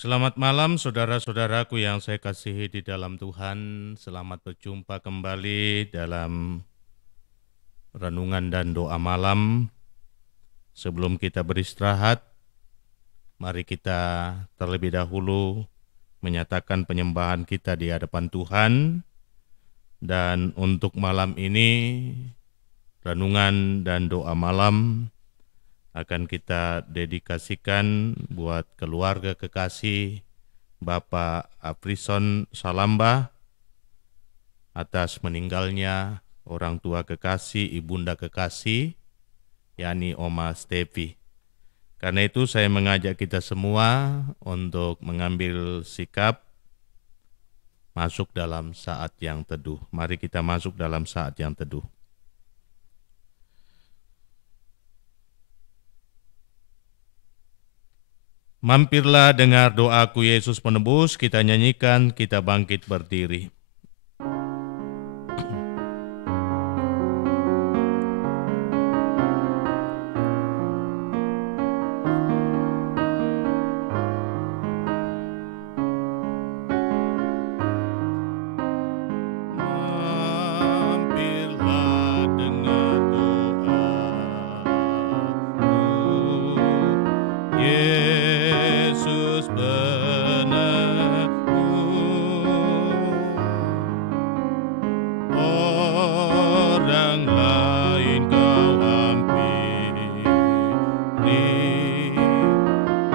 Selamat malam saudara-saudaraku yang saya kasihi di dalam Tuhan. Selamat berjumpa kembali dalam renungan dan doa malam. Sebelum kita beristirahat, mari kita terlebih dahulu menyatakan penyembahan kita di hadapan Tuhan. Dan untuk malam ini, renungan dan doa malam akan kita dedikasikan buat keluarga kekasih Bapak Aprison Salamba atas meninggalnya orang tua kekasih, ibunda kekasih, yakni Oma Stevi. Karena itu saya mengajak kita semua untuk mengambil sikap masuk dalam saat yang teduh. Mari kita masuk dalam saat yang teduh. Mampirlah dengar doaku Yesus penebus, kita nyanyikan, kita bangkit berdiri. Mampirlah dengar doaku, Yesus penebus. Orang lain kau hampiri,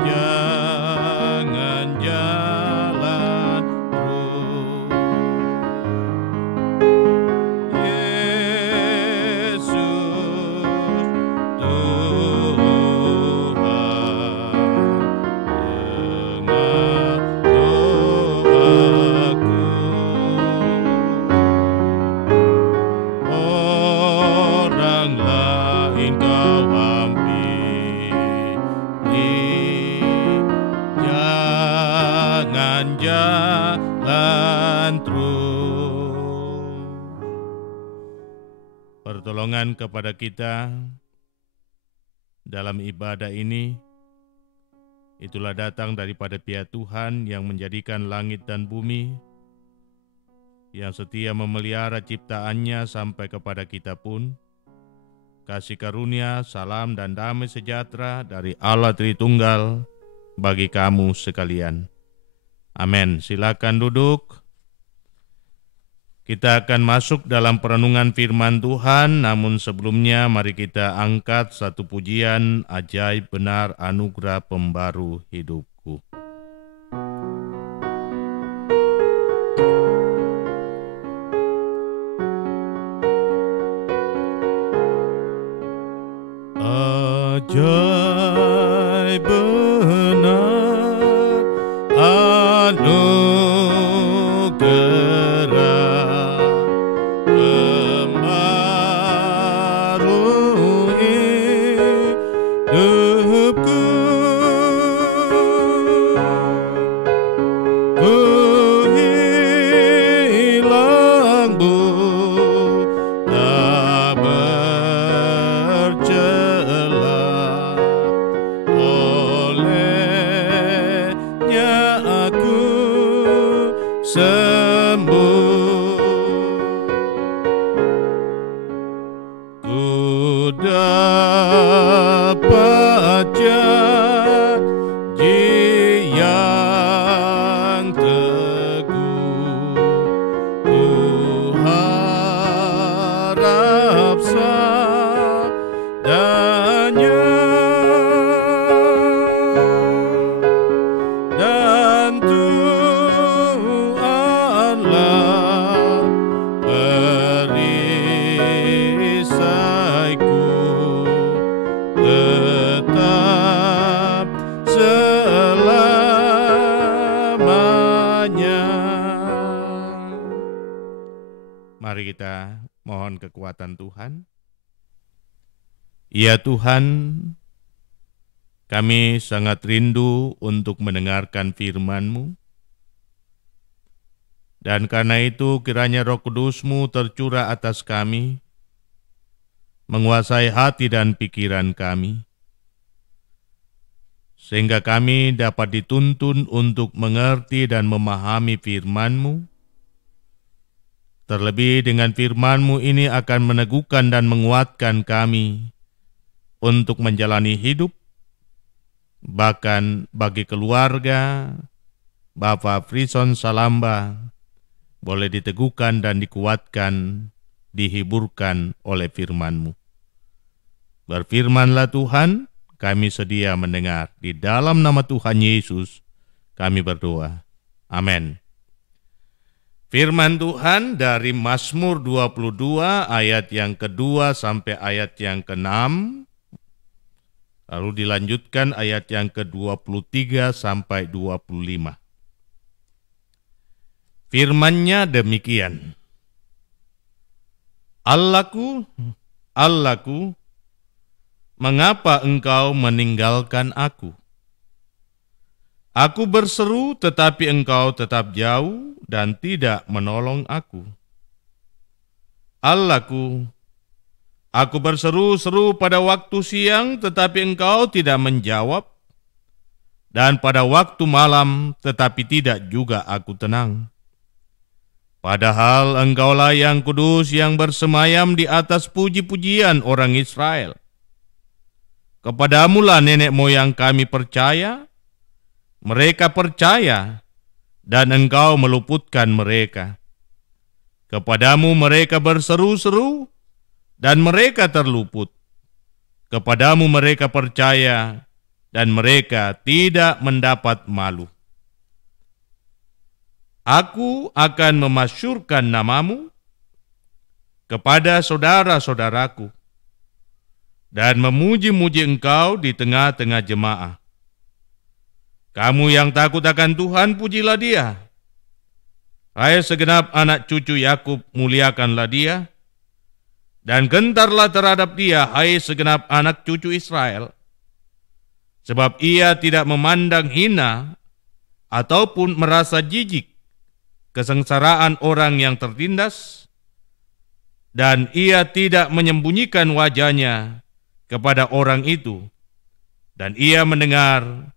jangan jalan terus. Yesus Tuhan, dengar doaku. Orang lain kau hampiri, jangan jalan terus. Pertolongan kepada kita dalam ibadah ini, itulah datang daripada pihak Tuhan yang menjadikan langit dan bumi, yang setia memelihara ciptaannya sampai kepada kita pun. Kasih karunia, salam dan damai sejahtera dari Allah Tritunggal bagi kamu sekalian. Amin. Silakan duduk. Kita akan masuk dalam perenungan firman Tuhan, namun sebelumnya mari kita angkat satu pujian ajaib benar anugerah pembaru hidupku. Ajaib benar anugerah pembaru hidupku. Ku hilang buta bercela, olehnya aku sembuh. Ku dapat janji yang teguh, ku harap sabdanya, dan Tuhanlah perisaiku, tetap selamanya. Mari kita mohon kekuatan Tuhan. Ya Tuhan, kami sangat rindu untuk mendengarkan firman-Mu. Dan karena itu kiranya Roh Kudus-Mu tercurah atas kami, menguasai hati dan pikiran kami, sehingga kami dapat dituntun untuk mengerti dan memahami firman-Mu. Terlebih dengan firman-Mu ini akan meneguhkan dan menguatkan kami untuk menjalani hidup, bahkan bagi keluarga Bapak Frison Salamba boleh diteguhkan dan dikuatkan, dihiburkan oleh firman-Mu. Berfirmanlah Tuhan, kami sedia mendengar. Di dalam nama Tuhan Yesus kami berdoa. Amin. Firman Tuhan dari Mazmur 22 ayat yang kedua sampai ayat yang ke-6. Lalu dilanjutkan ayat yang ke-23 sampai 25. Firman-Nya demikian. Allahku, Allahku, mengapa engkau meninggalkan aku? Aku berseru tetapi engkau tetap jauh dan tidak menolong aku. Allahku, aku berseru-seru pada waktu siang tetapi engkau tidak menjawab, dan pada waktu malam tetapi tidak juga aku tenang. Padahal engkaulah yang kudus yang bersemayam di atas puji-pujian orang Israel. Kepadamulah nenek moyang kami percaya, mereka percaya, dan engkau meluputkan mereka. Kepadamu mereka berseru-seru, dan mereka terluput. Kepadamu mereka percaya, dan mereka tidak mendapat malu. Aku akan memasyurkan namamu kepada saudara-saudaraku, dan memuji-muji engkau di tengah-tengah jemaah. Kamu yang takut akan Tuhan, pujilah Dia. Hai segenap anak cucu Yakub, muliakanlah Dia, dan gentarlah terhadap Dia, hai segenap anak cucu Israel. Sebab Ia tidak memandang hina ataupun merasa jijik kesengsaraan orang yang tertindas, dan Ia tidak menyembunyikan wajahnya kepada orang itu, dan Ia mendengar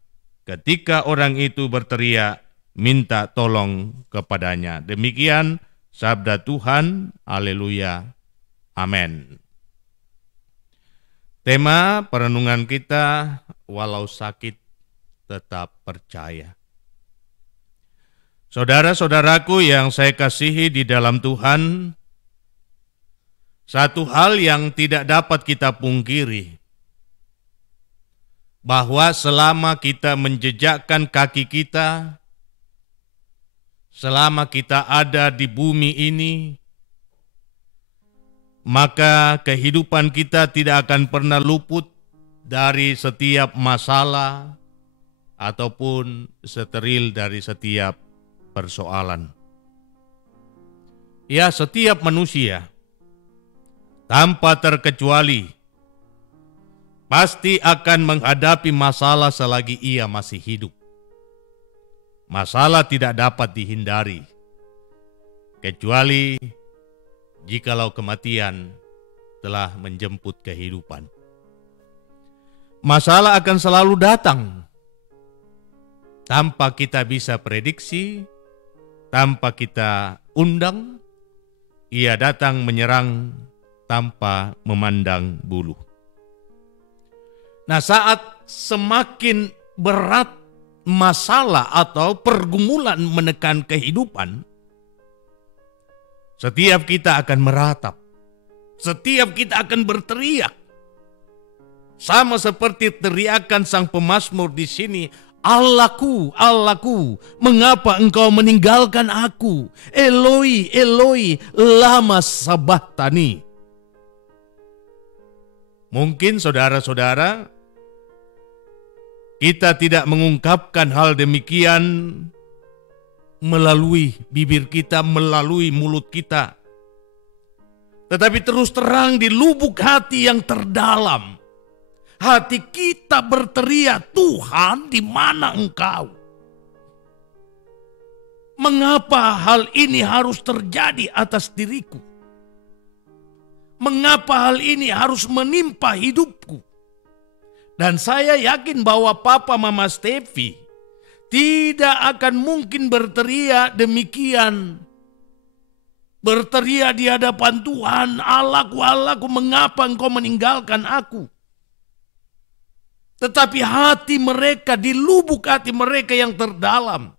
ketika orang itu berteriak minta tolong kepadanya. Demikian sabda Tuhan. Haleluya. Amin. Tema perenungan kita, walau sakit tetap percaya. Saudara-saudaraku yang saya kasihi di dalam Tuhan, satu hal yang tidak dapat kita pungkiri, bahwa selama kita menjejakkan kaki kita, selama kita ada di bumi ini, maka kehidupan kita tidak akan pernah luput dari setiap masalah ataupun steril dari setiap persoalan. Ya, setiap manusia tanpa terkecuali pasti akan menghadapi masalah selagi ia masih hidup. Masalah tidak dapat dihindari, kecuali jikalau kematian telah menjemput kehidupan. Masalah akan selalu datang tanpa kita bisa prediksi, tanpa kita undang. Ia datang menyerang tanpa memandang bulu. Nah, saat semakin berat masalah atau pergumulan menekan kehidupan, setiap kita akan meratap, setiap kita akan berteriak. Sama seperti teriakan sang pemazmur di sini, Allahku, Allahku, mengapa engkau meninggalkan aku? Eloi, Eloi, lama sabachthani. Mungkin saudara-saudara, kita tidak mengungkapkan hal demikian melalui bibir kita, melalui mulut kita. Tetapi terus terang di lubuk hati yang terdalam, hati kita berteriak, Tuhan, di mana engkau? Mengapa hal ini harus terjadi atas diriku? Mengapa hal ini harus menimpa hidupku? Dan saya yakin bahwa Papa Mama Steffi tidak akan mungkin berteriak demikian. Berteriak di hadapan Tuhan, Allahku, mengapa engkau meninggalkan aku? Tetapi hati mereka, di lubuk hati mereka yang terdalam,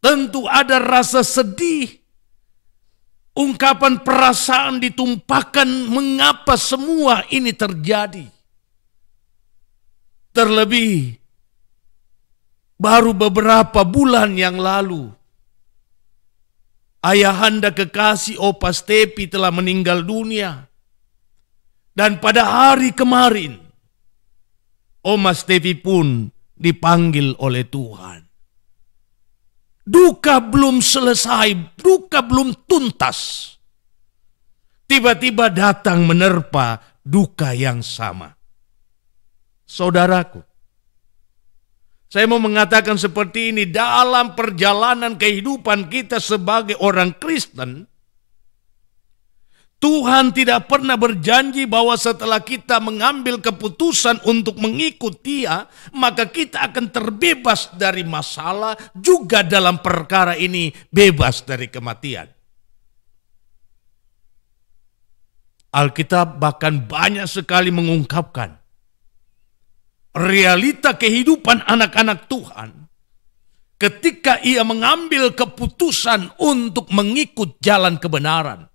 tentu ada rasa sedih. Ungkapan perasaan ditumpahkan mengapa semua ini terjadi. Terlebih, baru beberapa bulan yang lalu, ayahanda kekasih Opa Steffi telah meninggal dunia. Dan pada hari kemarin, Oma Steffi pun dipanggil oleh Tuhan. Duka belum selesai, duka belum tuntas. Tiba-tiba datang menerpa duka yang sama. Saudaraku, saya mau mengatakan seperti ini, dalam perjalanan kehidupan kita sebagai orang Kristen, Tuhan tidak pernah berjanji bahwa setelah kita mengambil keputusan untuk mengikut Dia, maka kita akan terbebas dari masalah, juga dalam perkara ini bebas dari kematian. Alkitab bahkan banyak sekali mengungkapkan realita kehidupan anak-anak Tuhan ketika ia mengambil keputusan untuk mengikut jalan kebenaran.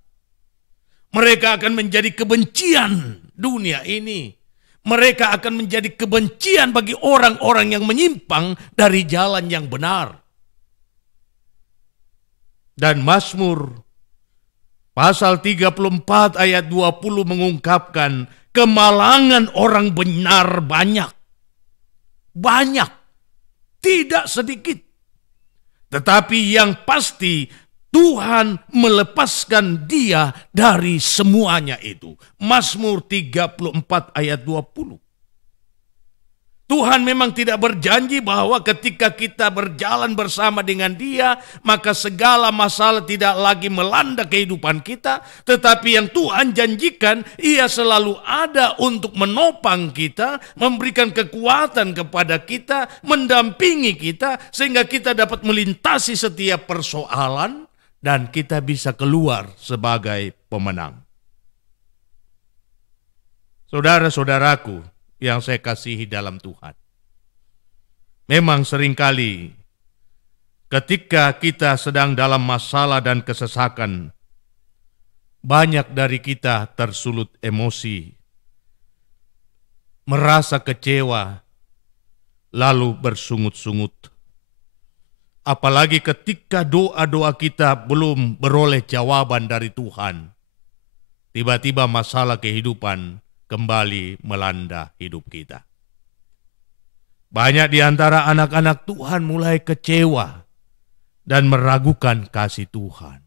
Mereka akan menjadi kebencian dunia ini. Mereka akan menjadi kebencian bagi orang-orang yang menyimpang dari jalan yang benar. Dan Mazmur pasal 34 ayat 20 mengungkapkan kemalangan orang benar banyak. Banyak, tidak sedikit. Tetapi yang pasti Tuhan melepaskan dia dari semuanya itu. Mazmur 34 ayat 20. Tuhan memang tidak berjanji bahwa ketika kita berjalan bersama dengan Dia, maka segala masalah tidak lagi melanda kehidupan kita. Tetapi yang Tuhan janjikan, Ia selalu ada untuk menopang kita, memberikan kekuatan kepada kita, mendampingi kita, sehingga kita dapat melintasi setiap persoalan, dan kita bisa keluar sebagai pemenang. Saudara-saudaraku yang saya kasihi dalam Tuhan, memang seringkali ketika kita sedang dalam masalah dan kesesakan, banyak dari kita tersulut emosi, merasa kecewa, lalu bersungut-sungut. Apalagi ketika doa-doa kita belum beroleh jawaban dari Tuhan, tiba-tiba masalah kehidupan kembali melanda hidup kita. Banyak di antara anak-anak Tuhan mulai kecewa dan meragukan kasih Tuhan.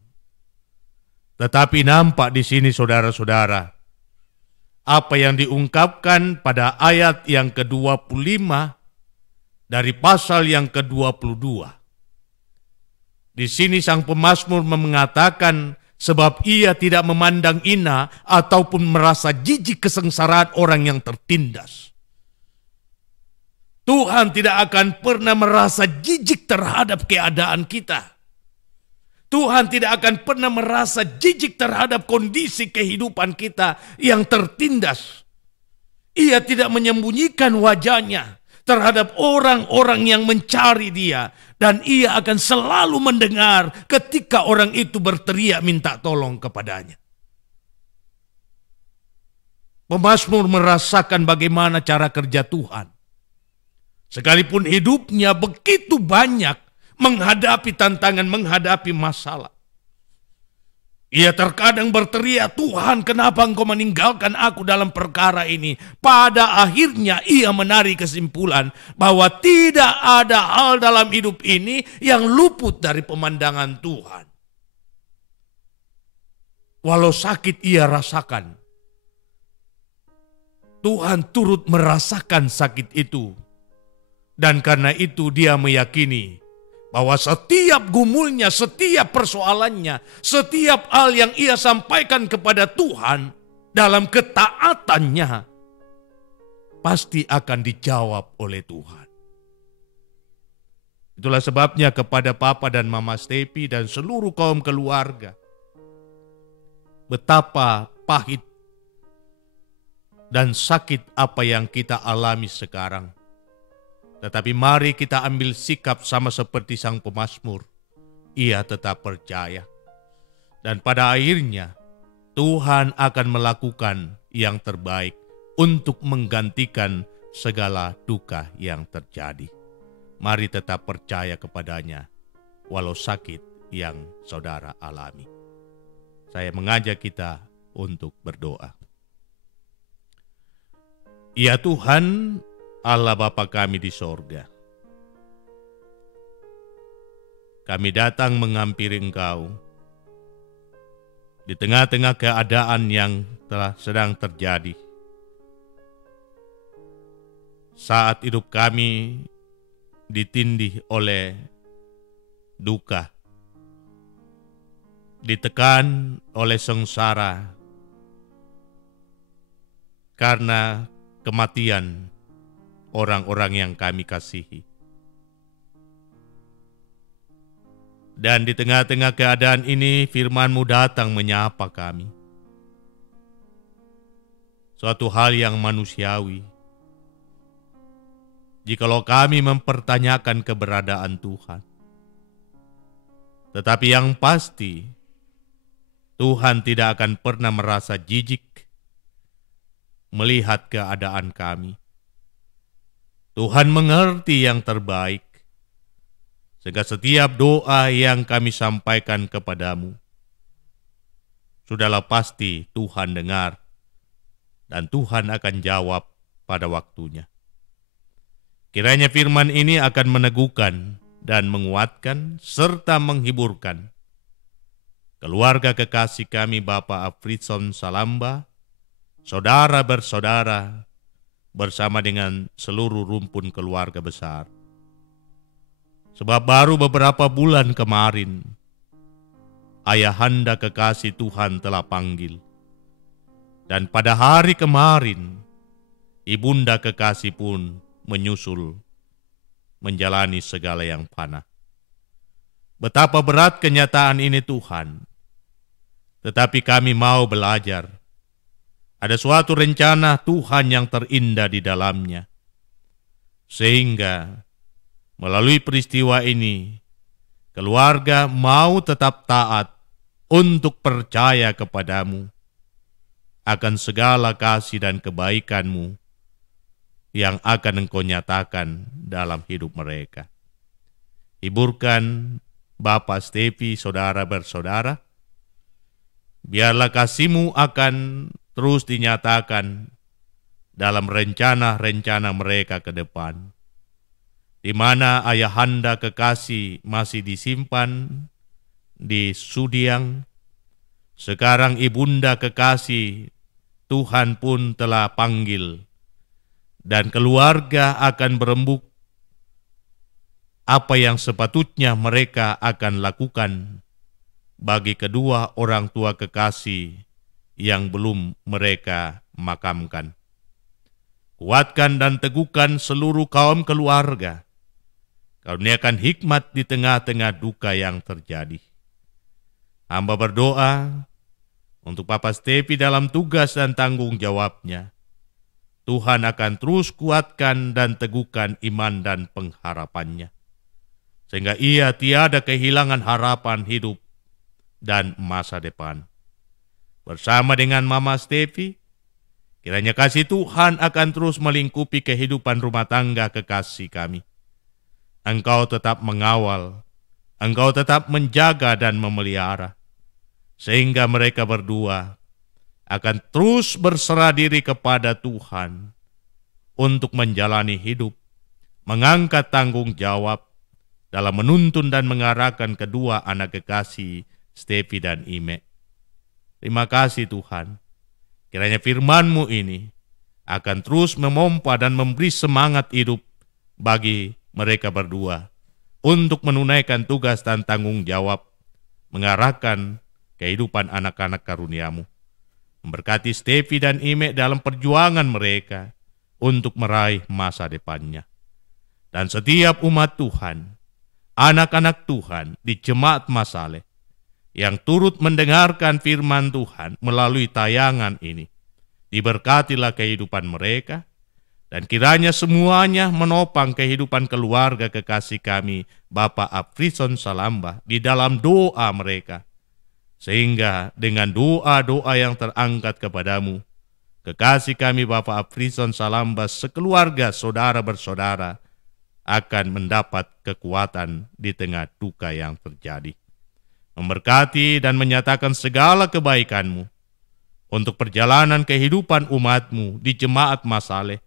Tetapi nampak di sini saudara-saudara, apa yang diungkapkan pada ayat yang ke-25 dari pasal yang ke-22. Di sini sang pemazmur mengatakan, sebab ia tidak memandang hina ataupun merasa jijik kesengsaraan orang yang tertindas. Tuhan tidak akan pernah merasa jijik terhadap keadaan kita. Tuhan tidak akan pernah merasa jijik terhadap kondisi kehidupan kita yang tertindas. Ia tidak menyembunyikan wajahnya terhadap orang-orang yang mencari Dia. Dan ia akan selalu mendengar ketika orang itu berteriak minta tolong kepadanya. Pemazmur merasakan bagaimana cara kerja Tuhan. Sekalipun hidupnya begitu banyak menghadapi tantangan, menghadapi masalah. Ia terkadang berteriak, Tuhan kenapa engkau meninggalkan aku dalam perkara ini? Pada akhirnya ia menarik kesimpulan bahwa tidak ada hal dalam hidup ini yang luput dari pemandangan Tuhan. Walau sakit ia rasakan, Tuhan turut merasakan sakit itu. Dan karena itu dia meyakini bahwa setiap gumulnya, setiap persoalannya, setiap hal yang ia sampaikan kepada Tuhan dalam ketaatannya, pasti akan dijawab oleh Tuhan. Itulah sebabnya kepada Papa dan Mama Stepi dan seluruh kaum keluarga, betapa pahit dan sakit apa yang kita alami sekarang. Tetapi mari kita ambil sikap sama seperti sang pemazmur. Ia tetap percaya. Dan pada akhirnya Tuhan akan melakukan yang terbaik untuk menggantikan segala duka yang terjadi. Mari tetap percaya kepadanya walau sakit yang saudara alami. Saya mengajak kita untuk berdoa. Ya Tuhan, Allah Bapa kami di sorga, kami datang menghampiri Engkau di tengah-tengah keadaan yang telah sedang terjadi. Saat hidup kami ditindih oleh duka, ditekan oleh sengsara karena kematian orang-orang yang kami kasihi. Dan di tengah-tengah keadaan ini firman-Mu datang menyapa kami. Suatu hal yang manusiawi. Jikalau kami mempertanyakan keberadaan Tuhan. Tetapi yang pasti, Tuhan tidak akan pernah merasa jijik melihat keadaan kami. Tuhan mengerti yang terbaik, sehingga setiap doa yang kami sampaikan kepadamu, sudahlah pasti Tuhan dengar, dan Tuhan akan jawab pada waktunya. Kiranya firman ini akan meneguhkan dan menguatkan serta menghiburkan keluarga kekasih kami Bapak Afridson Salamba, saudara bersaudara, bersama dengan seluruh rumpun keluarga besar. Sebab baru beberapa bulan kemarin, ayahanda kekasih Tuhan telah panggil. Dan pada hari kemarin, ibunda kekasih pun menyusul, menjalani segala yang fana. Betapa berat kenyataan ini Tuhan, tetapi kami mau belajar. Ada suatu rencana Tuhan yang terindah di dalamnya. Sehingga melalui peristiwa ini, keluarga mau tetap taat untuk percaya kepadamu akan segala kasih dan kebaikan-Mu yang akan Engkau nyatakan dalam hidup mereka. Hiburkan Bapak Stepi, saudara bersaudara. Biarlah kasih-Mu akan terus dinyatakan dalam rencana-rencana mereka ke depan, di mana ayahanda kekasih masih disimpan di Sudiang. Sekarang ibunda kekasih Tuhan pun telah panggil, dan keluarga akan berembuk apa yang sepatutnya mereka akan lakukan bagi kedua orang tua kekasih yang belum mereka makamkan. Kuatkan dan teguhkan seluruh kaum keluarga. Karuniakan hikmat di tengah-tengah duka yang terjadi. Hamba berdoa untuk Papa Stepi dalam tugas dan tanggung jawabnya. Tuhan akan terus kuatkan dan teguhkan iman dan pengharapannya, sehingga ia tiada kehilangan harapan hidup dan masa depan. Bersama dengan Mama Stepi, kiranya kasih Tuhan akan terus melingkupi kehidupan rumah tangga kekasih kami. Engkau tetap mengawal, Engkau tetap menjaga dan memelihara, sehingga mereka berdua akan terus berserah diri kepada Tuhan untuk menjalani hidup, mengangkat tanggung jawab dalam menuntun dan mengarahkan kedua anak kekasih Stepi dan Ime. Terima kasih Tuhan, kiranya firman-Mu ini akan terus memompa dan memberi semangat hidup bagi mereka berdua untuk menunaikan tugas dan tanggung jawab, mengarahkan kehidupan anak-anak karunia-Mu. Memberkati Stepi dan Ime dalam perjuangan mereka, untuk meraih masa depannya. Dan setiap umat Tuhan, anak-anak Tuhan di Jemaat Masaleh yang turut mendengarkan firman Tuhan melalui tayangan ini, diberkatilah kehidupan mereka, dan kiranya semuanya menopang kehidupan keluarga kekasih kami, Bapak Afrison Salamba, di dalam doa mereka. Sehingga dengan doa-doa yang terangkat kepadamu, kekasih kami Bapak Afrison Salamba sekeluarga saudara bersaudara akan mendapat kekuatan di tengah duka yang terjadi. Memberkati dan menyatakan segala kebaikan-Mu untuk perjalanan kehidupan umat-Mu di Jemaat Masaleh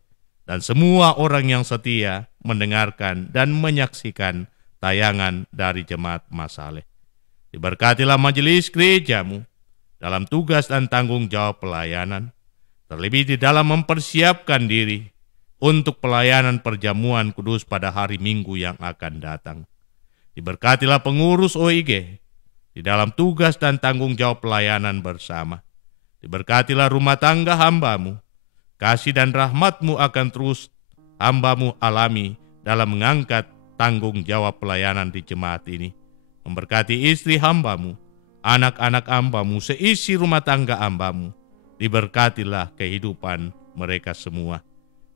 dan semua orang yang setia mendengarkan dan menyaksikan tayangan dari Jemaat Masaleh. Diberkatilah majelis gereja-Mu dalam tugas dan tanggung jawab pelayanan, terlebih di dalam mempersiapkan diri untuk pelayanan perjamuan kudus pada hari Minggu yang akan datang. Diberkatilah pengurus OIG di dalam tugas dan tanggung jawab pelayanan bersama. Diberkatilah rumah tangga hamba-Mu. Kasih dan rahmat-Mu akan terus hamba-Mu alami dalam mengangkat tanggung jawab pelayanan di jemaat ini. Memberkati istri hamba-Mu, anak-anak hamba-Mu, seisi rumah tangga hamba-Mu. Diberkatilah kehidupan mereka semua.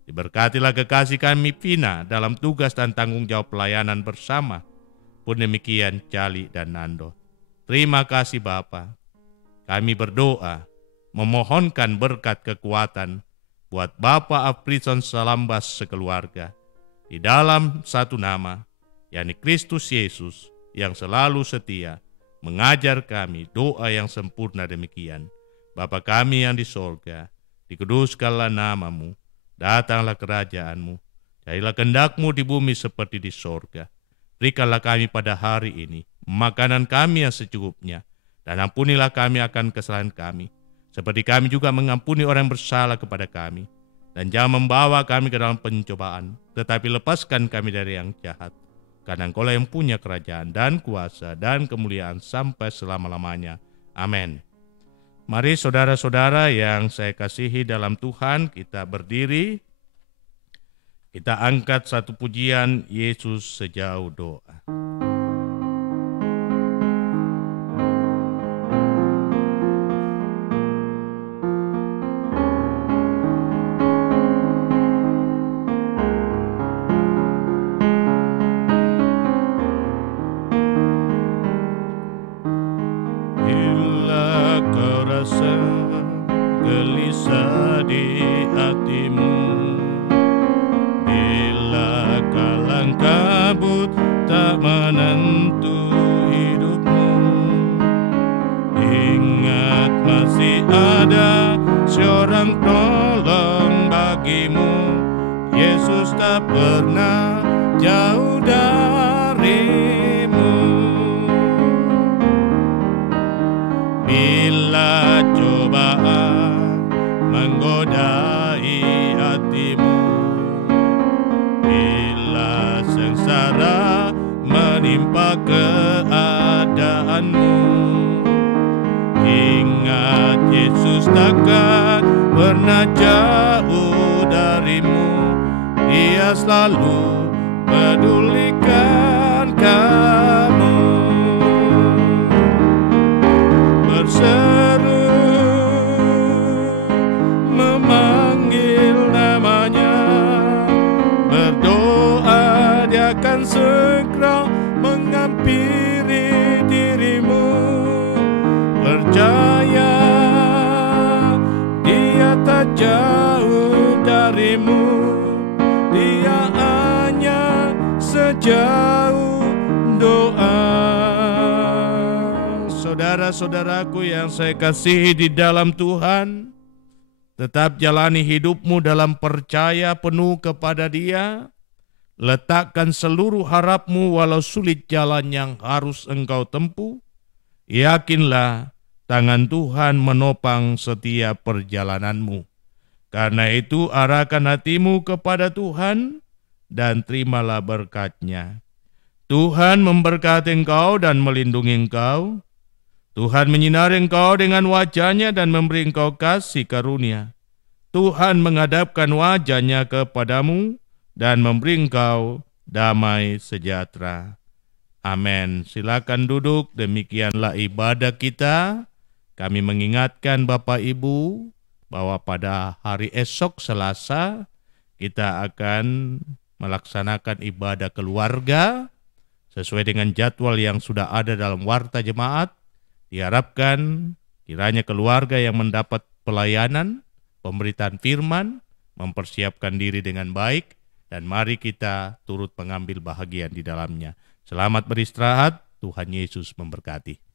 Diberkatilah kekasih kami Vina dalam tugas dan tanggung jawab pelayanan bersama. Pun demikian Cali dan Nando. Terima kasih Bapa. Kami berdoa, memohonkan berkat kekuatan buat Bapak Afrison Salambas sekeluarga. Di dalam satu nama, yakni Kristus Yesus, yang selalu setia, mengajar kami doa yang sempurna demikian. Bapa kami yang di sorga, dikuduskanlah nama-Mu, datanglah kerajaan-Mu, jadilah kehendak-Mu di bumi seperti di sorga. Berikanlah kami pada hari ini makanan kami yang secukupnya, dan ampunilah kami akan kesalahan kami, seperti kami juga mengampuni orang yang bersalah kepada kami. Dan jangan membawa kami ke dalam pencobaan, tetapi lepaskan kami dari yang jahat. Karena Engkau lah yang punya kerajaan dan kuasa dan kemuliaan sampai selama-lamanya. Amin. Mari saudara-saudara yang saya kasihi dalam Tuhan, kita berdiri. Kita angkat satu pujian Yesus sejauh doa. Gelisah di hatimu, bila kalang kabut tak menentu hidupmu, ingat masih ada seorang tolong bagimu. Yesus tak pernah jauh darimu. Bila cobaan menggodai hatimu, bila sengsara menimpa keadaanmu, ingat Yesus takkan pernah jauh darimu. Dia selalu pedulikan kamu. Berseru memanggil namanya, berdoa Dia akan segera menghampiri dirimu. Percaya Dia tak jauh darimu, Dia hanya sejauh doa. Saudara-saudaraku yang saya kasihi di dalam Tuhan, tetap jalani hidupmu dalam percaya penuh kepada Dia. Letakkan seluruh harapmu walau sulit jalan yang harus engkau tempuh. Yakinlah tangan Tuhan menopang setiap perjalananmu. Karena itu arahkan hatimu kepada Tuhan dan terimalah berkat-Nya. Tuhan memberkati engkau dan melindungi engkau. Tuhan menyinari engkau dengan wajah-Nya dan memberi engkau kasih karunia. Tuhan menghadapkan wajahnya kepadamu dan memberi engkau damai sejahtera. Amin. Silakan duduk, demikianlah ibadah kita. Kami mengingatkan Bapak Ibu bahwa pada hari esok Selasa kita akan melaksanakan ibadah keluarga sesuai dengan jadwal yang sudah ada dalam warta jemaat. Diharapkan kiranya keluarga yang mendapat pelayanan, pemberitaan firman, mempersiapkan diri dengan baik, dan mari kita turut mengambil bahagian di dalamnya. Selamat beristirahat, Tuhan Yesus memberkati.